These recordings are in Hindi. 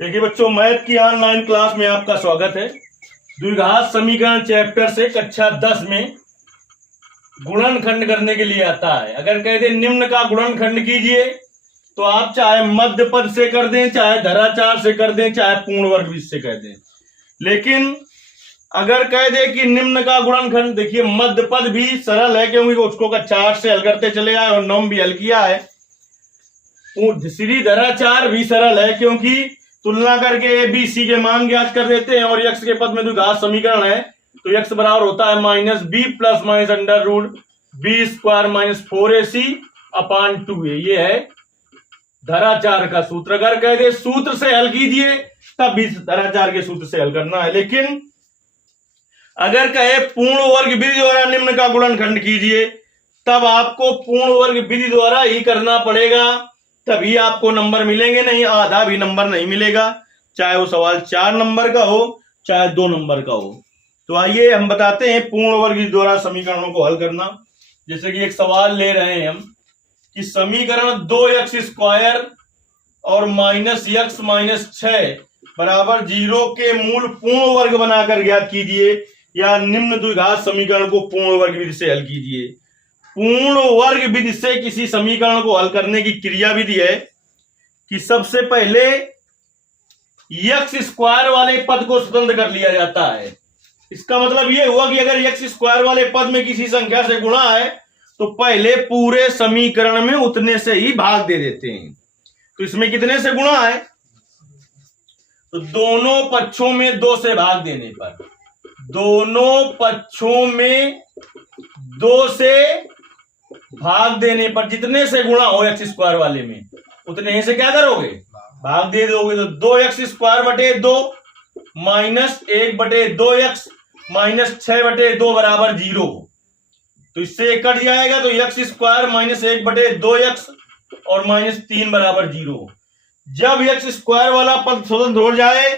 देखिए बच्चों, मैथ की ऑनलाइन क्लास में आपका स्वागत है। द्विघात समीकरण चैप्टर से कक्षा 10 में गुणनखंड करने के लिए आता है। अगर कह दें निम्न का गुणनखंड कीजिए तो आप चाहे मध्य पद से कर दें, चाहे धराचार से कर दें, चाहे पूर्ण वर्ग बीज से कर दें। लेकिन अगर कह दे कि निम्न का गुणनखंड, देखिए मध्य पद भी सरल है क्योंकि उसको कक्षा 8 से हल करते चले आए और 9 भी हल किया है। सीधी धराचार भी सरल है क्योंकि तुलना करके ए बी सी के मान ज्ञात कर देते हैं और यक्स के पद में द्विघात समीकरण है तो यक्स बराबर होता है minus b plus minus under root b square minus 4ac upon 2a। ये है धराचार का सूत्र। अगर कह दे सूत्र से हल कीजिए तब भी धराचार के सूत्र से हल करना है। लेकिन अगर कहे पूर्ण वर्ग विधि द्वारा निम्न का गुणनखंड कीजिए तब आपको पूर्ण वर्ग विधि द्वारा ही करना पड़ेगा, तभी आपको नंबर मिलेंगे, नहीं आधा भी नंबर नहीं मिलेगा, चाहे वो सवाल 4 नंबर का हो चाहे 2 नंबर का हो। तो आइए हम बताते हैं पूर्ण वर्ग विधि द्वारा समीकरणों को हल करना। जैसे कि एक सवाल ले रहे हैं हम कि समीकरण 2x स्क्वायर और माइनस x माइनस 6 बराबर 0 के मूल पूर्ण वर्ग बनाकर ज्ञात कीजिए या निम्न द्विघात समीकरण को पूर्ण वर्ग विधि से हल कीजिए। पूर्ण वर्ग विधि से किसी समीकरण को हल करने की क्रिया विधि है कि सबसे पहले एक्स स्क्वायर वाले पद को स्वतंत्र कर लिया जाता है। इसका मतलब यह हुआ कि अगर एक्स स्क्वायर वाले पद में किसी संख्या से गुणा है तो पहले पूरे समीकरण में उतने से ही भाग दे देते हैं। तो इसमें कितने से गुणा है तो दोनों पक्षों में 2 से भाग देने पर, दोनों पक्षों में 2 से भाग देने पर जितने से गुणा हो एक्स स्क्वायर वाले में उतने से क्या करोगे, भाग दे दोगे। तो 2x स्क्वायर बटे 2 माइनस 1 बटे 2x माइनस 6 बटे 2 बराबर 0। तो इससे एक कट जाएगा तो x स्क्वायर माइनस 1 बटे 2x और माइनस 3 बराबर 0। जब x स्क्वायर वाला पद स्वतंत्र हो जाए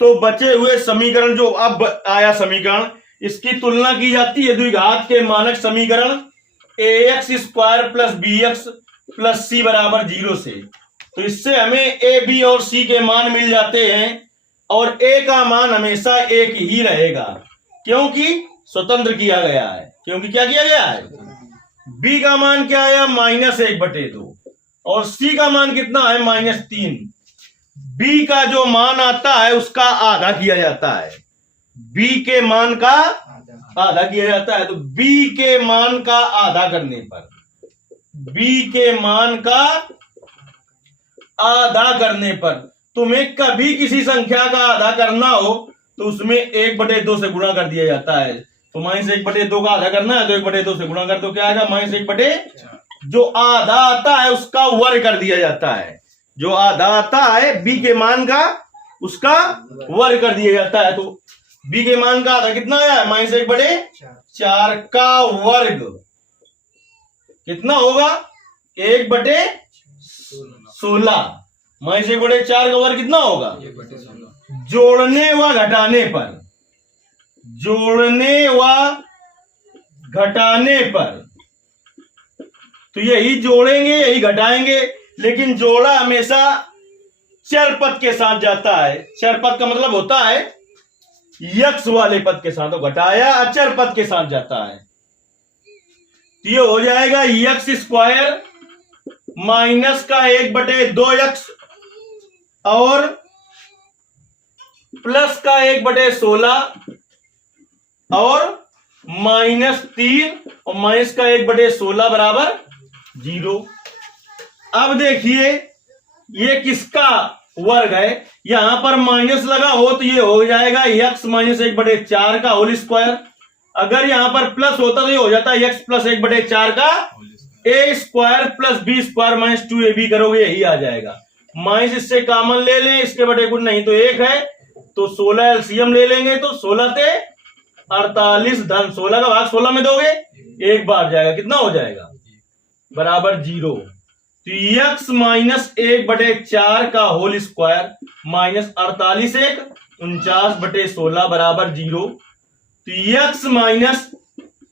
तो बचे हुए समीकरण जो अब आया समीकरण, इसकी तुलना की जाती है द्विघात के मानक समीकरण ax square plus bx plus c बराबर 0 से। तो इससे हमें a b और c के मान मिल जाते हैं और a का मान हमेशा एक ही रहेगा क्योंकि स्वतंत्र किया गया है। क्योंकि क्या किया गया है, b का मान क्या आया माइनस 1 बटे 2 और c का मान कितना है माइनस 3। b का जो मान आता है उसका आधा किया जाता है, b के मान का आधा किया जाता है। तो b के मान का आधा करने पर, b के मान का आधा करने पर तुम्हें कभी किसी संख्या का आधा करना हो तो उसमें 1 बटे 2 से गुणा कर दिया जाता है। तो माइनस 1 बटे 2 का आधा करना है तो 1 बटे 2 से गुणा कर दो, क्या आएगा माइनस 1 बटे जो आधा आता है उसका वर्ग कर दिया जाता है। जो आधा आता है b के मान का उसका वर्ग कर दिया जाता है। तो b के मान का आधा कितना आया है माइनस 1 बटे 4 का वर्ग कितना होगा 1 बटे 16। माइनस 1 बटे 4 का वर्ग कितना होगा, जोड़ने व घटाने पर, जोड़ने व घटाने पर तो यही जोड़ेंगे यही घटाएंगे, लेकिन जोड़ा हमेशा चर पद के साथ जाता है। चर पद का मतलब होता है यक्स वाले पद के साथ, तो घटाया अचर पद के साथ जाता है। तो ये हो जाएगा यक्स स्क्वायर माइनस का 1 बटे 2x और प्लस का 1 बटे 16 और माइनस 3 और माइनस का 1 बटे 16 बराबर 0। अब देखिए ये किसका वर्ग है, यहां पर माइनस लगा हो तो ये हो जाएगा x माइनस 1 बटे 4 का होल स्क्वायर। अगर यहां पर प्लस होता तो ये हो जाता है x प्लस 1 बटे 4 का a square plus b square minus 2ab करोगे यही आ जाएगा। माइनस इससे कॉमन ले लें, इसके बटे कुछ नहीं तो 1 है तो 16 एलसीएम ले लेंगे तो 16 से 48 धन 16 का भाग 16 में दोगे 1 बार जाएगा, कितना हो जाएगा बराबर 0। तो x माइनस 1 बटे 4 का होल स्क्वायर माइनस 48 1 49 बटे 16 बराबर 0। तो x माइनस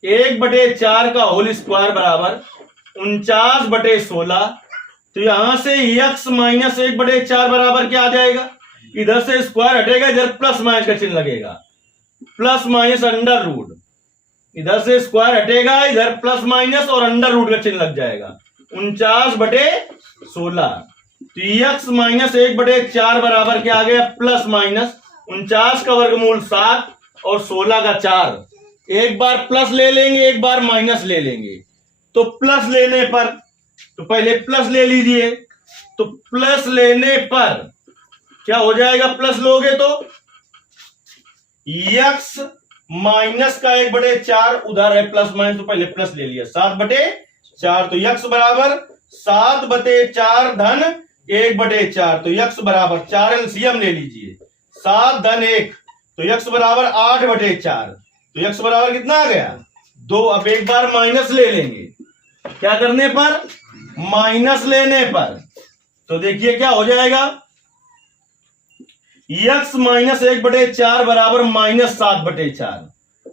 1 बटे 4 का होल स्क्वायर बराबर 49 बटे 16। तो यहां से x माइनस 1 बटे 4 बराबर क्या आ जाएगा, इधर से स्क्वायर हटेगा, इधर प्लस माइनस का चिन्ह लगेगा, प्लस माइनस अंडर रूट, इधर से स्क्वायर हटेगा, इधर प्लस माइनस और अंडर रूट का चिन्ह लग जाएगा, 49/16। तो x माइनस 1/4 बराबर क्या आ गया, प्लस माइनस 49 का वर्गमूल 7 और 16 का 4। एक बार प्लस ले लेंगे, एक बार माइनस ले लेंगे। तो प्लस लेने पर, तो पहले प्लस ले लीजिए, तो प्लस लेने पर क्या हो जाएगा, प्लस लोगे तो x माइनस का 1/4 उधर है प्लस माइनस, तो पहले प्लस ले लिया, 7/4। तो x बराबर 7/4 धन 1/4, तो x बराबर 4 एलसीएम ले लीजिए, 7 धन 1, तो x बराबर 8/4। तो x बराबर कितना आ गया, 2। अब एक बार माइनस ले लेंगे, क्या करने पर, माइनस लेने पर। तो देखिए क्या हो जाएगा, x माइनस 1/4 बराबर -7/4।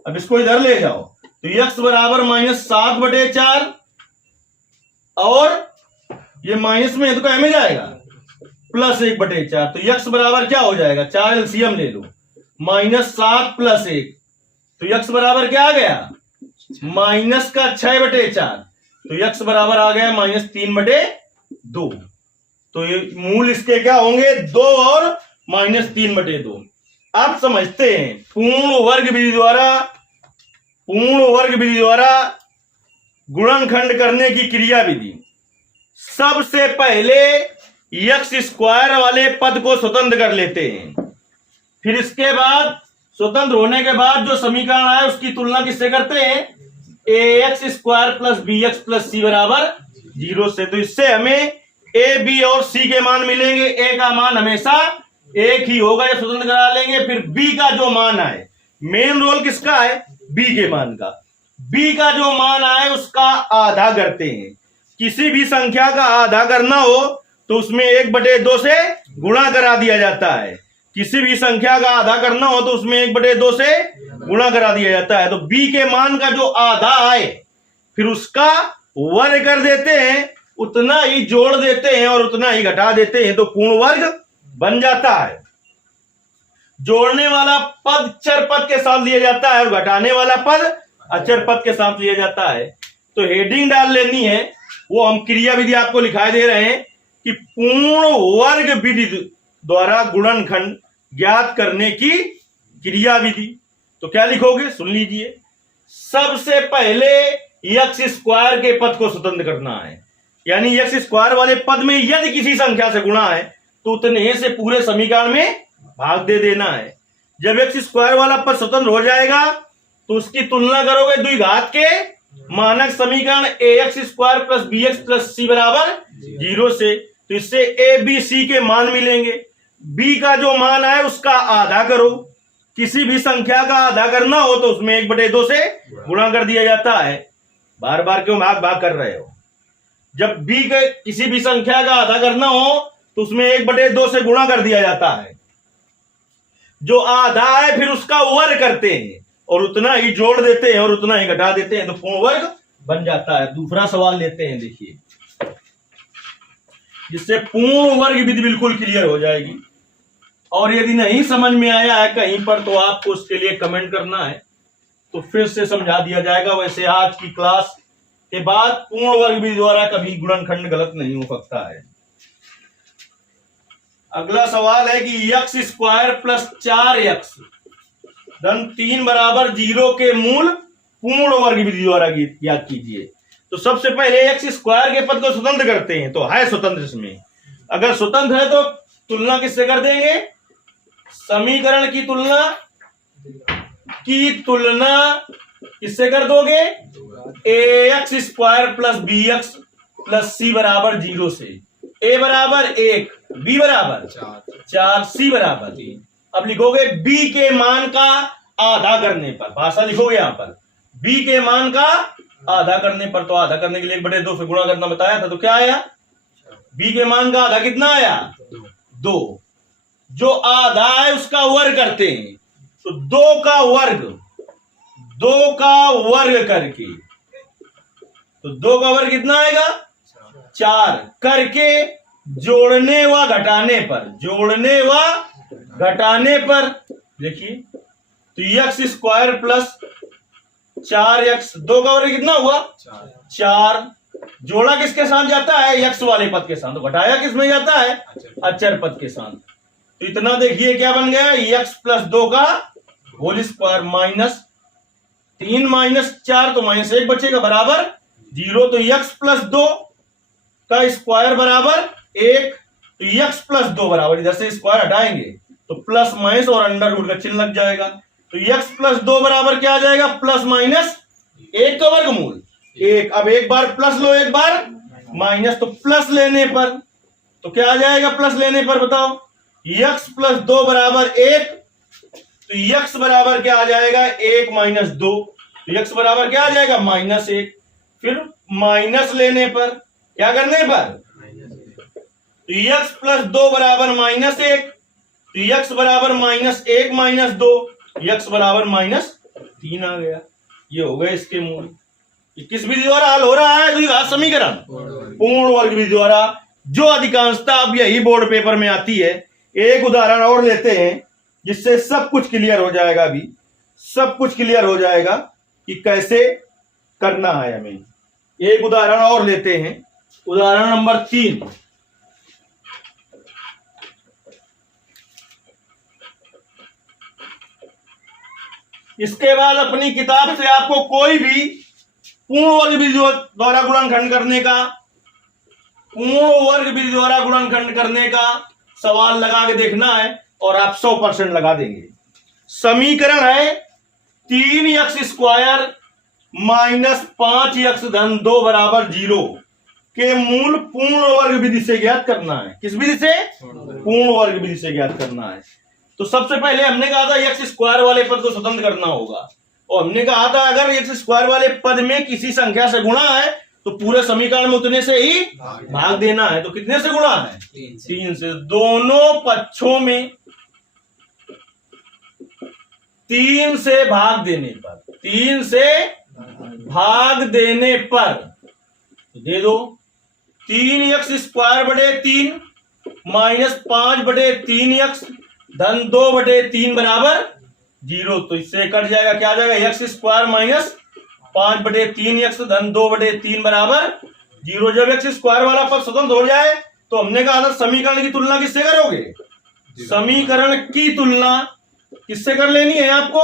अब इसको इधर ले जाओ, तो x बराबर -7/4 और ये माइनस में है तो क्या में जाएगा, +1/4। तो x बराबर क्या हो जाएगा, 4 एलसीएम ले लो, -7 + 1, तो x बराबर क्या आ गया, माइनस का 6/4। तो x बराबर आ गया -3/2। तो ये मूल इसके क्या होंगे, 2 और -3/2। आप समझते हैं पूर्ण वर्ग विधि द्वारा गुणनखंड करने की क्रिया विधि। सबसे पहले x² वाले पद को स्वतंत्र कर लेते हैं, फिर इसके बाद स्वतंत्र होने के बाद जो समीकरण आए उसकी तुलना किससे करते हैं, ax² + bx + c बराबर 0 से। तो इससे हमें a, b और c के मान मिलेंगे। a का मान हमेशा एक ही होगा, ये स्वतंत्र करा लेंगे। फिर b का जो मान आए, मेन रोल किसका है, b के मान का, b का जो मान आए उसका आधा करते हैं। किसी भी संख्या का आधा करना हो तो उसमें 1/2 से गुणा करा दिया जाता है। किसी भी संख्या का आधा करना हो तो उसमें 1/2 से गुणा करा दिया जाता है। तो b के मान का जो आधा आए फिर उसका वर्ग कर देते हैं, उतना ही जोड़ देते हैं और उतना ही घटा देते हैं, तो पूर्ण वर्ग बन जाता है। जोड़ने वाला पद चर पद के साथ लिया जाता है और घटाने वाला पद अचर पद के साथ लिया जाता है। तो हेडिंग डाल लेनी है, वो हम क्रिया विधि आपको लिखाई दे रहे हैं कि पूर्ण वर्ग विधि द्वारा गुणनखंड ज्ञात करने की क्रिया विधि। तो क्या लिखोगे, सुन लीजिए। सबसे पहले x² के पद को स्वतंत्र करना है, यानी x² वाले पद में यदि किसी संख्या से गुणा है तो उतने से पूरे समीकरण में भाग दे देना है। जब x² वाला पद स्वतंत्र हो जाएगा तो उसकी तुलना करोगे द्विघात के मानक समीकरण ax² + bx + c बराबर 0 से। तो इससे a, b, c के मान मिलेंगे। b का जो मान आए उसका आधा करो। किसी भी संख्या का आधा करना हो तो उसमें 1/2 से गुणा कर दिया जाता है। बार बार क्यों भाग कर रहे हो। जब b के किसी भी संख्या का आधा करना हो तो उसमें 1/2 से गुणा कर दिया जाता है। जो आधा है फिर उसका वर्ग करते हैं और उतना ही जोड़ देते हैं और उतना ही घटा देते हैं, तो पूर्ण वर्ग बन जाता है। दूसरा सवाल लेते हैं, देखिए, जिससे पूर्ण वर्ग विधि बिल्कुल क्लियर हो जाएगी। और यदि नहीं समझ में आया है कहीं पर तो आपको उसके लिए कमेंट करना है, तो फिर से समझा दिया जाएगा। वैसे आज की क्लास के बाद पूर्ण वर्ग विधि द्वारा कभी गुणनखंड गलत नहीं हो सकता है। अगला सवाल है कि x² + 4x धन 3 बराबर 0 के मूल पूर्ण वर्ग विधि द्वारा ज्ञात कीजिए। तो सबसे पहले x² के पद को स्वतंत्र करते हैं, तो है स्वतंत्र। इसमें अगर स्वतंत्र है तो तुलना किससे कर देंगे, समीकरण की तुलना किससे कर दोगे, ax² + bx + c बराबर 0 से। a बराबर 1, b बराबर 4, c बराबर 3। अब लिखोगे b के मान का आधा करने पर, भाषा लिखोगे यहां पर b के मान का आधा करने पर। तो आधा करने के लिए 1/2 से गुणा करना बताया था, तो क्या आया, b के मान का आधा कितना आया, 2। जो आधा है उसका वर्ग करते हैं, तो 2 का वर्ग करके, तो 2 का वर्ग कितना आएगा, 4 करके जोड़ने व घटाने पर, जोड़ने व घटाने पर देखिए तो एक्स स्क्वायर प्लस 4x, 2 का वर्ग कितना हुआ 4। जोड़ा किसके साथ जाता है, एक्स वाले पद के साथ, तो घटाया किस में जाता है, अचर पद के साथ। तो इतना देखिए क्या बन गया, x प्लस 2 का होल स्क्वायर माइनस 3 माइनस 4 तो माइनस 1 बचेगा बराबर 0। तो x प्लस 2 का स्क्वायर बराबर 1। तो x प्लस 2 बराबर, इधर से स्क्वायर हटाएंगे तो प्लस माइनस और अंडर रूट का चिन्ह लग जाएगा। तो x प्लस 2 बराबर क्या आ जाएगा, प्लस माइनस 1 का वर्गमूल 1। अब एक बार प्लस लो एक बार माइनस, तो प्लस लेने पर तो क्या आ जाएगा, प्लस लेने पर बताओ x प्लस 2 बराबर 1। तो x बराबर क्या आ जाएगा, 1 माइनस 2। तो x बराबर क्या आ जाएगा, माइनस 1। फिर माइनस लेने पर क्या करने पर, तो x प्लस 2 बराबर माइनस 1। तो x बराबर माइनस 1 माइनस 2, x बराबर माइनस 3 आ गया। ये हो गए इसके मूल। ये किस विधि द्वारा हल हो रहा है, द्विघात समीकरण पूर्ण वर्ग विधि द्वारा, जो अधिकांशतः अब यही बोर्ड पेपर में आती है। एक उदाहरण और लेते हैं जिससे सब कुछ क्लियर हो जाएगा। अभी सब कुछ क्लियर हो जाएगा कि कैसे करना है हमें। एक उदाहरण और लेते हैं, उदाहरण नंबर 3। इसके बाद अपनी किताब से आपको कोई भी पूर्ण वर्ग विधि द्वारा गुणनखंड करने का, पूर्ण वर्ग विधि द्वारा गुणनखंड करने का सवाल लगा के देखना है और आप 100% लगा देंगे। समीकरण है 3x स्क्वायर माइनस 5x धन 2 बराबर 0 के मूल पूर्ण वर्ग विधि से ज्ञात करना है। किस विधि से, पूर्ण वर्ग विधि से ज्ञात करना है। तो सबसे पहले हमने कहा था x स्क्वायर वाले पद को स्वतंत्र करना होगा, और हमने कहा था अगर x स्क्वायर वाले पद में किसी संख्या से गुणा है तो पूरे समीकरण में उतने से ही भाग देना है। तो कितने से गुणा है, 3 से। दोनों पक्षों में 3 से भाग देने पर, 3 से भाग देने पर तो दे दो 3x स्क्वायर बटे 3 माइनस 5 बटे 3x धन 2 बटे 3 बराबर 0। तो इससे कट जाएगा, क्या आ जाएगा, x स्क्वायर माइनस 5 बटे 3x धन 2 बटे 3 बराबर 0। जब x स्क्वायर वाला पद स्वतंत्र हो जाए तो हमने कहा था समीकरण की तुलना किससे करोगे, समीकरण की तुलना किससे कर लेनी है आपको,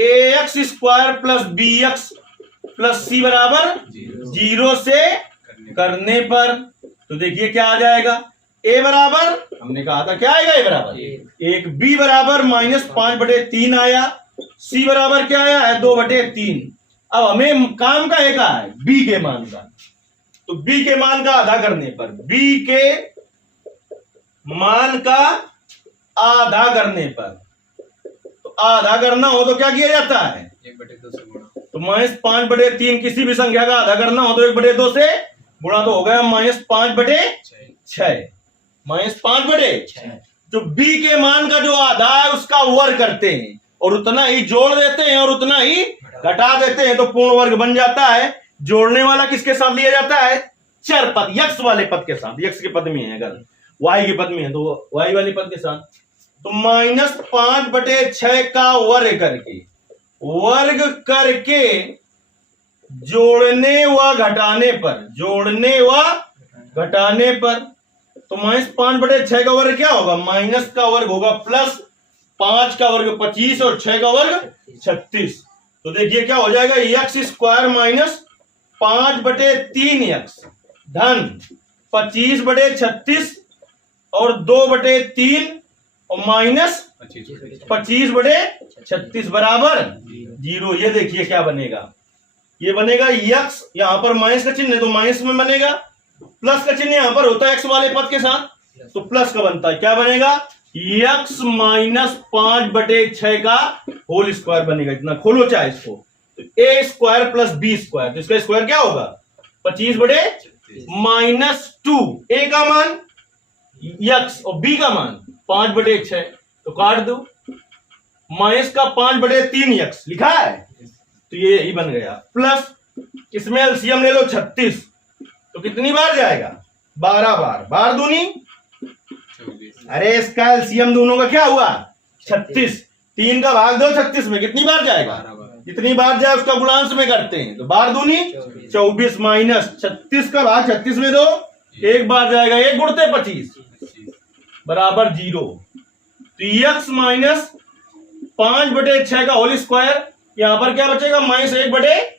ax square plus bx plus c बराबर 0 से करने पर। तो देखिए क्या आ जाएगा, a बराबर हमने कहा था क्या आएगा, a बराबर 1, b बराबर माइनस 5 बटे 3 आया, c बराबर क्या आया है 2 बटे 3। अब हमें काम का एक है b के मान का, तो b के मान का आधा करने पर, b के मान का आधा करने पर, तो आधा करना हो तो क्या किया जाता है, 1/2 से गुणा। तो माइनस 5 बटे 3 किसी भी संख्या का आधा करना हो तो 1/2 से गुणा, तो हो गया माइनस 5 बटे 6, माइनस 5 बटे 6। जो b के मान का जो आधा है उसका वर्ग करते हैं और उतना ही जोड़ देते हैं और उतना ही घटा देते हैं, तो पूर्ण वर्ग बन जाता है। जोड़ने वाला किसके साथ लिया जाता है, चर पद x वाले पद के साथ। x के पद में है, अगर y के पद में है तो y वाले पद के साथ। तो माइनस 5 बटे 6 का वर्ग करके जोड़ने व घटाने पर, जोड़ने व घटाने पर, तो माइनस 5 बटे 6 का वर्ग क्या होगा, माइनस का वर्ग होगा प्लस 5 का वर्ग 25 और 6 का वर्ग 36। तो देखिए क्या हो जाएगा, x स्क्वायर माइनस 5 बटे 3x धन 25 बटे 36 और 2 बटे 3 और माइनस 25 बटे 36 बराबर 0। ये देखिए क्या बनेगा, ये बनेगा x, यहां पर माइनस का चिन्ह है तो माइनस में बनेगा, प्लस का चिन्ह यहां पर होता है x वाले पद के साथ तो प्लस का बनता है। क्या बनेगा, x माइनस 5 बटे 6 का होल स्क्वायर बनेगा। इतना खोलो चाहे इसको, तो a square plus b square, तो इसका स्क्वायर क्या होगा 25 बटे माइनस 2, a का मान x और b का मान 5 बटे 6, तो काट दो, माइनस का 5 बटे 3x लिखा है तो ये यही बन गया, प्लस इसमें एलसीएम ले लो 36, तो कितनी बार जाएगा 12 बार, बार दूनी, अरे इसका एलसीएम दोनों का क्या हुआ 36, 3 का भाग दो 36 में कितनी बार जाएगा, जितनी बार जाए उसका गुणांश में करते हैं, तो बार दूनी 24 माइनस 36 का भाग 36 में दो, एक बार जाएगा, एक गुणते 25 बराबर 0। तो x माइनस 5/6 का होल स्क्वायर, यहां पर क्या बचेगा -1/,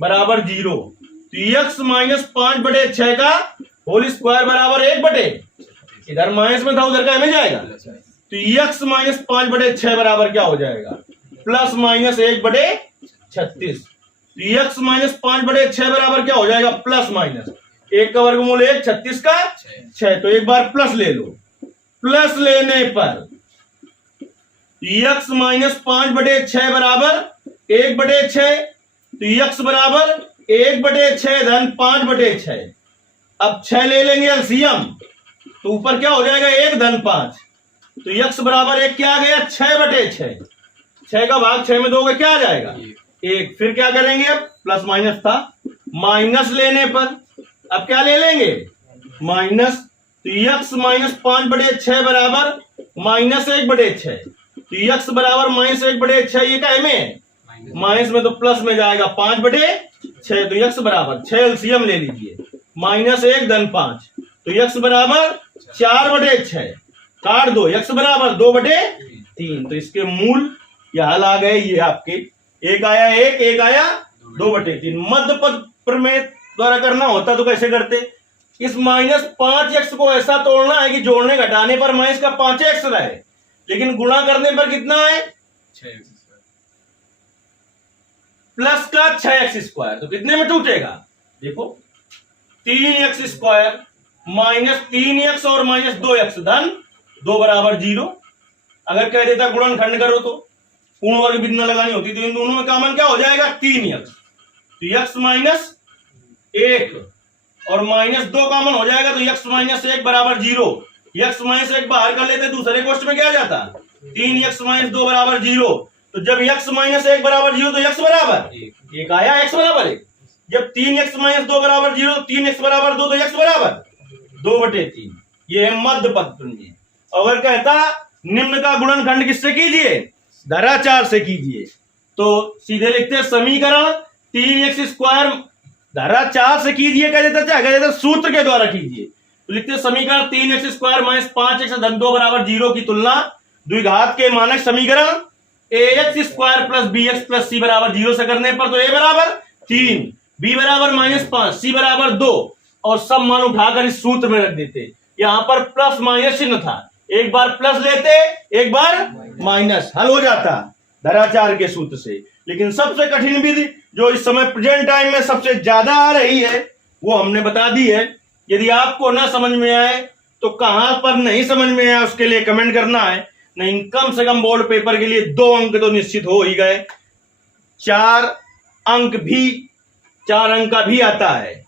बराबर 0। तो x माइनस 5/6 का होल स्क्वायर बराबर 1/, इधर माइनस में था उधर का में जाएगा, तो x माइनस 5/6 बराबर क्या हो जाएगा प्लस माइनस 1/36। तो x माइनस 5/6 बराबर क्या हो जाएगा प्लस माइनस 1 का वर्गमूल 1, 36 का 6, तो एक बार प्लस ले लो, प्लस लेने पर x माइनस 5/6 बराबर 1/6, तो x बराबर 1/6 धन 5/6। अब 6 ले लेंगे एलसीएम, तो ऊपर क्या हो जाएगा 1 धन 5, तो x बराबर 1 क्या आ गया 6/6, 6 का भाग 6 में दोगे क्या आ जाएगा 1। फिर क्या करेंगे, अब प्लस माइनस था, माइनस लेने पर अब क्या ले लेंगे माइनस, तो x माइनस 5/6 बराबर -1/6, तो x बराबर -1/6, ये क्या में माइनस में तो प्लस में जाएगा 5/6, तो x बराबर 6 एलसीएम ले लीजिए, -1 धन 5, तो x बराबर 4/6, काट दो, x बराबर 2/3, तो इसके मूल ये हल आ गए, ये आपके एक आया 1, एक आया 2/3। मध्य पद प्रमेय द्वारा करना होता तो कैसे करते, इस -5x को ऐसा तोड़ना है कि जोड़ने घटाने पर माइनस का 5x रहे, लेकिन गुणा करने पर कितना है 6x प्लस का 6x², तो कितने में टूटेगा देखो 3x स्क्वायर माइनस 3x और माइनस 2x धन 2 बराबर 0। अगर कह देता गुणनखंड करो तो पूर्ण वर्ग भी न लगानी होती, तो इन दोनों में कॉमन क्या हो जाएगा 3x, तो x माइनस 1 और माइनस 2 कॉमन हो जाएगा, तो x माइनस 1 बराबर 0। x माइनस 1 बाहर कर लेते दूसरे क्वेश्चन में क्या जाता 3x माइनस 2 बराबर 0, तो जब x माइनस 1 बराबर 0 तो x बराबर 1 आया, x बराबर 1। जब 3x माइनस 2 बराबर 0 तो 3x बराबर 2, तो x बराबर 2/3। ये है मध्य पद प्रमेय। अगर कहता निम्न का गुणनखंड किससे कीजिए धाराचार से कीजिए, तो सीधे लिखते हैं समीकरण 3x² धाराचार से कीजिए, कह देता सूत्र के द्वारा कीजिए, तो लिखते हैं समीकरण 3x² माइनस 5x धन 2 बराबर 0 की तुलना द्विघात के मानक समीकरण ax² plus bx plus c बराबर 0 से करने पर, तो a बराबर 3, b बराबर -5, c बराबर 2, और सब मान उठाकर इस सूत्र में रख देते। यहां पर प्लस माइनस चिन्ह था, एक बार प्लस लेते एक बार माइनस, हल हो जाता धाराचार के सूत्र से। लेकिन सबसे कठिन विधि जो इस समय प्रेजेंट टाइम में सबसे ज्यादा आ रही है वो हमने बता दी है। यदि आपको ना समझ में आए तो कहां पर नहीं समझ में आया उसके लिए कमेंट करना है, नहीं कम से कम बोर्ड पेपर के लिए 2 अंक तो निश्चित हो ही गए, 4 अंक का भी आता है।